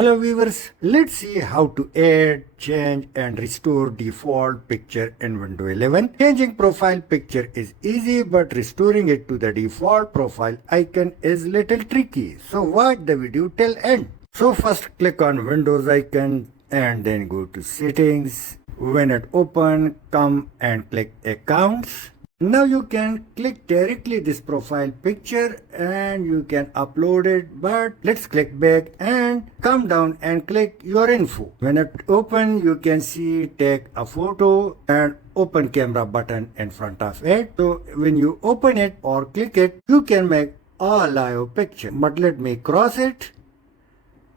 Hello viewers, let's see how to add, change and restore default picture in Windows 11. Changing profile picture is easy, but restoring it to the default profile icon is little tricky. So watch the video till end. So first click on Windows icon and then go to settings. When it open, come and click accounts. Now you can click directly this profile picture and you can upload it, but let's click back and come down and click your info. When it open, you can see take a photo and open camera button in front of it. So when you open it or click it, you can make a live picture. But let me cross it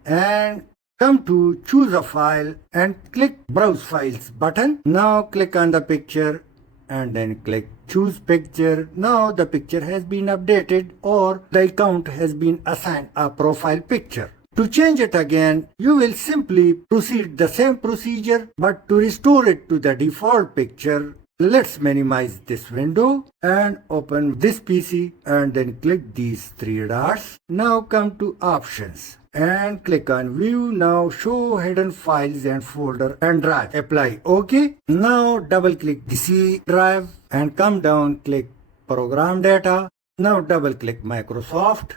and come to choose a file and click browse files button. Now click on the picture and then click choose picture. Now the picture has been updated or the account has been assigned a profile picture. To change it again, you will simply proceed the same procedure, but to restore it to the default picture, let's minimize this window and open this PC and then click these three dots. Now come to options and click on view. Now show hidden files and folder and drive. Apply OK. Now double click the C drive and come down, click program data. Now double click Microsoft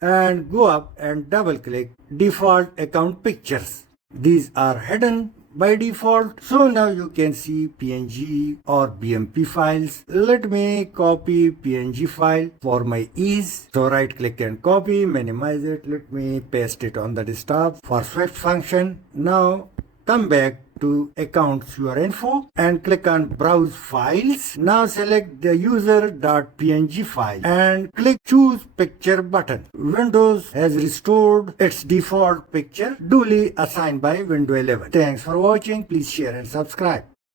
and go up and double click default account pictures. These are hidden by default, so now you can see PNG or BMP files. Let me copy PNG file for my ease. So right click and copy, minimize it. Let me paste it on the desktop for Swift function. Now come back to accounts your info and click on browse files. Now select the user.png file and click choose picture button. Windows has restored its default picture duly assigned by Windows 11. Thanks for watching. Please share and subscribe.